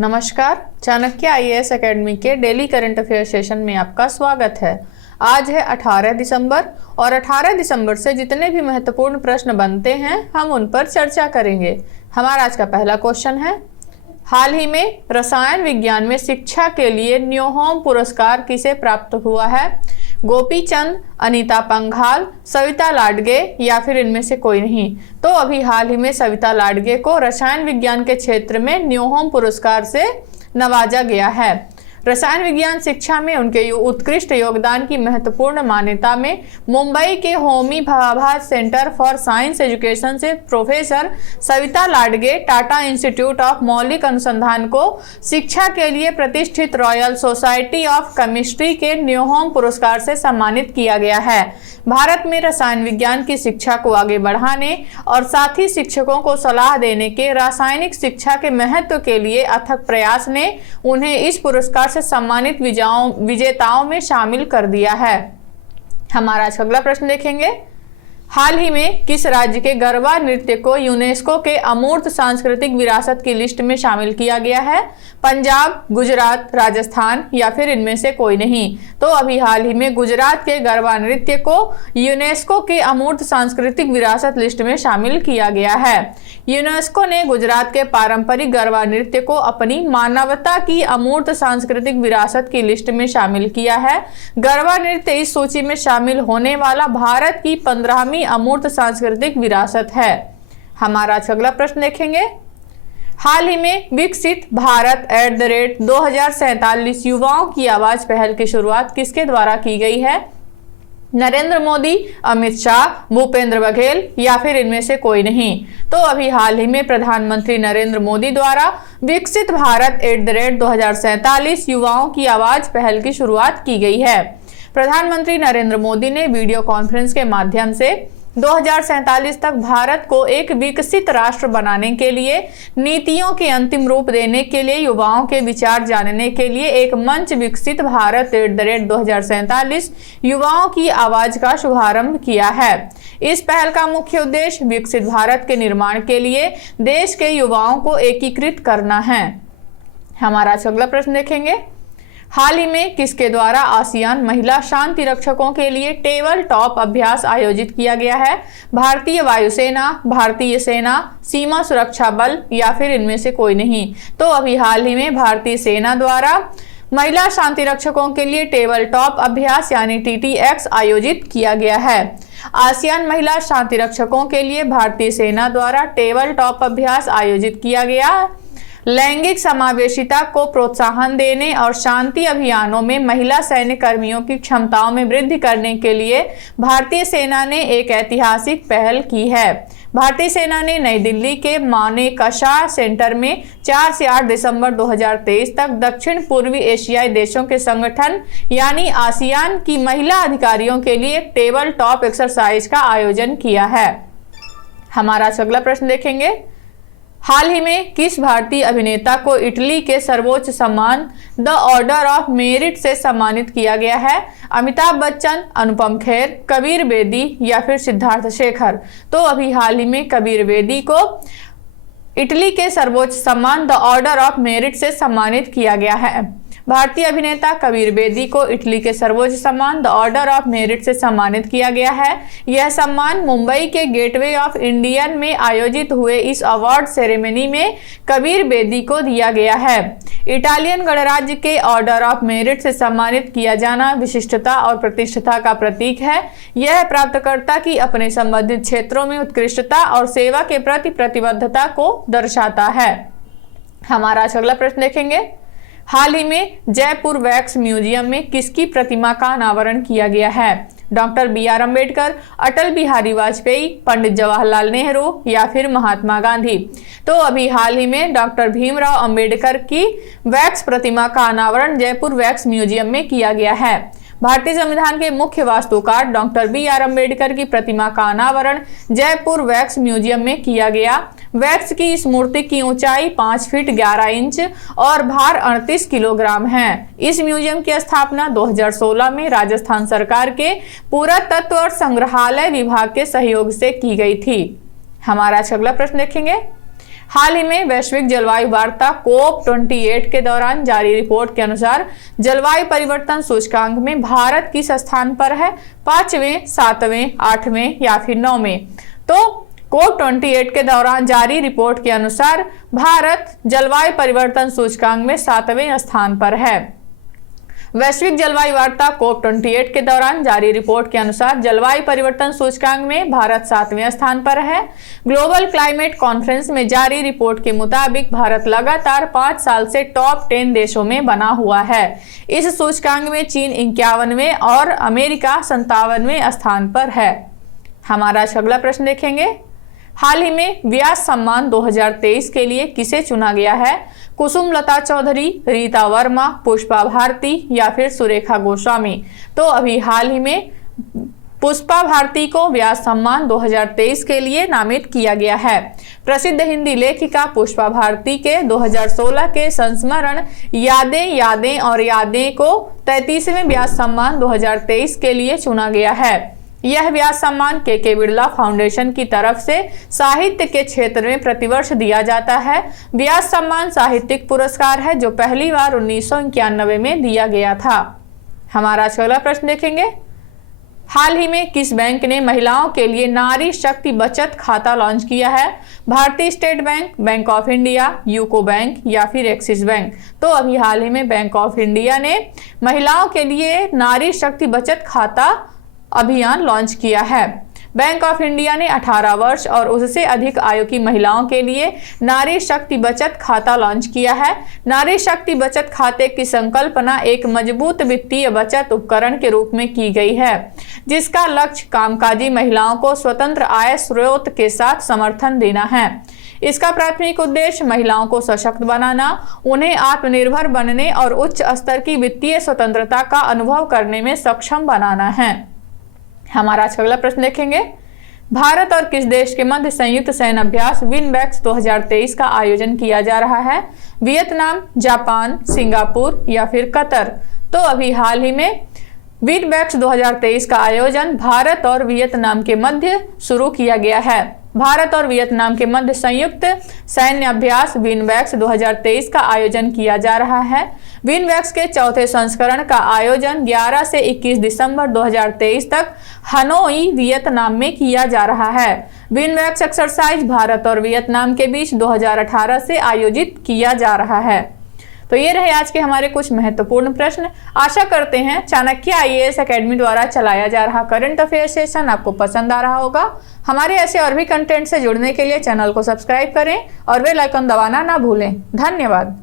नमस्कार, Chanakya IAS academy के daily current affair session में आपका स्वागत है। आज है 18 दिसंबर और 18 दिसंबर से जितने भी महत्वपूर्ण प्रश्न बनते हैं हम उन पर चर्चा करेंगे। हमारा आज का पहला क्वेश्चन है, हाल ही में रसायन विज्ञान में शिक्षा के लिए न्योहोम पुरस्कार किसे प्राप्त हुआ है? गोपी चंद, अनीता पंघाल, सविता लाडगे या फिर इनमें से कोई नहीं? तो अभी हाल ही में सविता लाडगे को रसायन विज्ञान के क्षेत्र में न्योहोम पुरस्कार से नवाजा गया है। रसायन विज्ञान शिक्षा में उनके उत्कृष्ट योगदान की महत्वपूर्ण मान्यता में मुंबई के Homi Bhabha centre for science education से professor Savita Ladge Tata institute of मौलिक अनुसंधान को शिक्षा के लिए प्रतिष्ठित रॉयल सोसाइटी ऑफ केमिस्ट्री के न्योहोम पुरस्कार से सम्मानित किया गया है। भारत में रसायन विज्ञान की शिक्षा को आगे बढ़ाने और साथ ही शिक्षकों को सलाह देने के रासायनिक शिक्षा के महत्व के लिए अथक प्रयास ने उन्हें इस पुरस्कार से सम्मानित विजेताओं में शामिल कर दिया है। हमारा आज अगला प्रश्न देखेंगे, हाल ही में किस राज्य के गरबा नृत्य को यूनेस्को के अमूर्त सांस्कृतिक विरासत की लिस्ट में शामिल किया गया है? पंजाब, गुजरात, राजस्थान या फिर इनमें से कोई नहीं? तो अभी हाल ही में गुजरात के गरबा नृत्य को यूनेस्को के अमूर्त सांस्कृतिक विरासत लिस्ट में शामिल किया गया है। यूनेस्को ने गुजरात के पारंपरिक गरबा नृत्य को अपनी मानवता की अमूर्त सांस्कृतिक विरासत की लिस्ट में शामिल किया है। गरबा नृत्य इस सूची में शामिल होने वाला भारत की 15वीं अमूर्त सांस्कृतिक विरासत है। हमारा अगला प्रश्न देखेंगे, हाल ही में विकसित भारत @2047 युवाओं की आवाज पहल की शुरुआत किसके द्वारा की गई है? नरेंद्र मोदी, अमित शाह, भूपेंद्र बघेल या फिर इनमें से कोई नहीं? तो अभी हाल ही में प्रधानमंत्री नरेंद्र मोदी द्वारा विकसित भारत @2047 युवाओं की आवाज पहल की शुरुआत की गई है। प्रधानमंत्री नरेंद्र मोदी ने वीडियो कॉन्फ्रेंस के माध्यम से 2047 तक भारत को एक विकसित राष्ट्र बनाने के लिए नीतियों के अंतिम रूप देने के लिए युवाओं के विचार जानने के लिए एक मंच विकसित भारत @2047 युवाओं की आवाज का शुभारंभ किया है। इस पहल का मुख्य उद्देश्य विकसित भारत के निर्माण के लिए देश के युवाओं को एकीकृत करना है। हमारा अगला प्रश्न देखेंगे, हाल ही में किसके द्वारा आसियान महिला शांति रक्षकों के लिए टेबल टॉप अभ्यास आयोजित किया गया है? भारतीय वायुसेना, भारतीय सेना, सीमा सुरक्षा बल या फिर इनमें से कोई नहीं? तो अभी हाल ही में भारतीय सेना द्वारा महिला शांति रक्षकों के लिए टेबल टॉप अभ्यास यानी TTX आयोजित किया गया है। आसियान महिला शांति रक्षकों के लिए भारतीय सेना द्वारा टेबल टॉप अभ्यास आयोजित किया गया लैंगिक समावेशिता को प्रोत्साहन देने और शांति अभियानों में महिला सैन्य कर्मियों की क्षमताओं में वृद्धि करने के लिए भारतीय सेना ने एक ऐतिहासिक पहल की है। भारतीय सेना ने नई दिल्ली के मानेकशा सेंटर में 4 से 8 दिसंबर 2023 तक दक्षिण पूर्वी एशियाई देशों के संगठन यानी आसियान की महिला अधिकारियों के लिए एक टेबल टॉप एक्सरसाइज का आयोजन किया है। हमारा अगला प्रश्न देखेंगे, हाल ही में किस भारतीय अभिनेता को इटली के सर्वोच्च सम्मान द ऑर्डर ऑफ मेरिट से सम्मानित किया गया है? अमिताभ बच्चन, अनुपम खेर, कबीर बेदी या फिर सिद्धार्थ शेखर? तो अभी हाल ही में कबीर बेदी को इटली के सर्वोच्च सम्मान द ऑर्डर ऑफ मेरिट से सम्मानित किया गया है। भारतीय अभिनेता कबीर बेदी को इटली के सर्वोच्च सम्मान द ऑर्डर ऑफ मेरिट से सम्मानित किया गया है। यह सम्मान मुंबई के गेटवे ऑफ इंडियन में आयोजित हुए इस अवार्ड सेरेमनी में कबीर बेदी को दिया गया है। इटालियन गणराज्य के ऑर्डर ऑफ मेरिट से सम्मानित किया जाना विशिष्टता और प्रतिष्ठा का प्रतीक है। यह प्राप्तकर्ता की अपने संबंधित क्षेत्रों में उत्कृष्टता और सेवा के प्रति प्रतिबद्धता को दर्शाता है। हमारा अगला प्रश्न देखेंगे, हाल ही में जयपुर वैक्स म्यूजियम में किसकी प्रतिमा का अनावरण किया गया है? डॉक्टर BR अम्बेडकर, अटल बिहारी वाजपेयी, पंडित जवाहरलाल नेहरू या फिर महात्मा गांधी? तो अभी हाल ही में डॉक्टर भीमराव अंबेडकर की वैक्स प्रतिमा का अनावरण जयपुर वैक्स म्यूजियम में किया गया है। भारतीय संविधान के मुख्य वास्तुकार डॉक्टर BR अम्बेडकर की प्रतिमा का अनावरण जयपुर वैक्स म्यूजियम में किया गया। वैक्स की इस मूर्ति की ऊंचाई 5 फीट 11 इंच और भार 38 किलोग्राम है। इस म्यूजियम की स्थापना 2016 में राजस्थान सरकार के पुरातत्व और संग्रहालय विभाग के सहयोग से की गई थी। हमारा अगला प्रश्न देखेंगे, हाल ही में वैश्विक जलवायु वार्ता COP28 के दौरान जारी रिपोर्ट के अनुसार जलवायु परिवर्तन सूचकांक में भारत किस स्थान पर है? 5वें, 7वें, 8वें या फिर 9वें? तो COP28 के दौरान जारी रिपोर्ट के अनुसार भारत जलवायु परिवर्तन सूचकांक में 7वें स्थान पर है। वैश्विक जलवायु वार्ता COP28 के दौरान जारी रिपोर्ट के अनुसार जलवायु परिवर्तन सूचकांक में भारत 7वें स्थान पर है। ग्लोबल क्लाइमेट कॉन्फ्रेंस में जारी रिपोर्ट के मुताबिक भारत लगातार 5 साल से टॉप 10 देशों में बना हुआ है। इस सूचकांक में चीन 51वें और अमेरिका 57वें स्थान पर है। हमारा अगला प्रश्न देखेंगे। हाल ही में व्यास सम्मान 2023 के लिए किसे चुना गया है? कुसुमलता चौधरी, रीता वर्मा, पुष्पा भारती या फिर सुरेखा गोस्वामी? तो अभी हाल ही में पुष्पा भारती को व्यास सम्मान 2023 के लिए नामित किया गया है। प्रसिद्ध हिंदी लेखिका पुष्पा भारती के 2016 के संस्मरण यादें यादें और यादें को 33वें व्यास सम्मान 2023 के लिए चुना गया है। यह व्यास सम्मान के बिरला फाउंडेशन की तरफ से साहित्य के क्षेत्र में प्रतिवर्ष दिया जाता है। व्यास सम्मान साहित्यिक पुरस्कार है जो पहली बार 1991 में दिया गया था। हमारा अगला प्रश्न देखेंगे। हाल ही में किस बैंक ने महिलाओं के लिए नारी शक्ति बचत खाता लॉन्च किया है? भारतीय state bank, bank of India, UCO bank या फिर एक्सिस बैंक? तो अभी हाल ही में बैंक ऑफ इंडिया ने महिलाओं के लिए नारी शक्ति बचत खाता अभियान लॉन्च किया है। बैंक ऑफ इंडिया ने 18 वर्ष और उससे अधिक आयु की महिलाओं के लिए नारी शक्ति बचत खाता लॉन्च किया है। नारी शक्ति बचत खाते की संकल्पना एक मजबूत वित्तीय बचत उपकरण के रूप में की गई है, जिसका लक्ष्य कामकाजी महिलाओं को स्वतंत्र आय स्रोत के साथ समर्थन देना है। इसका प्राथमिक उद्देश्य महिलाओं को सशक्त बनाना, उन्हें आत्मनिर्भर बनने और उच्च स्तर की वित्तीय स्वतंत्रता का अनुभव करने में सक्षम बनाना है। हमारा अगला प्रश्न देखेंगे। भारत और किस देश के मध्य संयुक्त सैन्य अभ्यास विनबैक्स 2023 का आयोजन किया जा रहा है? वियतनाम, जापान, सिंगापुर या फिर कतर? तो अभी हाल ही में विनबैक्स 2023 का आयोजन भारत और वियतनाम के मध्य शुरू किया गया है। भारत और वियतनाम के मध्य संयुक्त सैन्य अभ्यास विनबैक्स 2023 का आयोजन किया जा रहा है। विनबैक्स के चौथे संस्करण का आयोजन 11 से 21 दिसंबर 2023 तक हनोई, वियतनाम में किया जा रहा है। विनबैक्स एक्सरसाइज भारत और वियतनाम के बीच 2018 से आयोजित किया जा रहा है। तो ये रहे आज के हमारे कुछ महत्वपूर्ण प्रश्न। आशा करते हैं चाणक्य IAS एकेडमी द्वारा चलाया जा रहा करंट अफेयर सेशन आपको पसंद आ रहा होगा। हमारे ऐसे और भी कंटेंट से जुड़ने के लिए चैनल को सब्सक्राइब करें और बेल आइकन दबाना ना भूलें। धन्यवाद।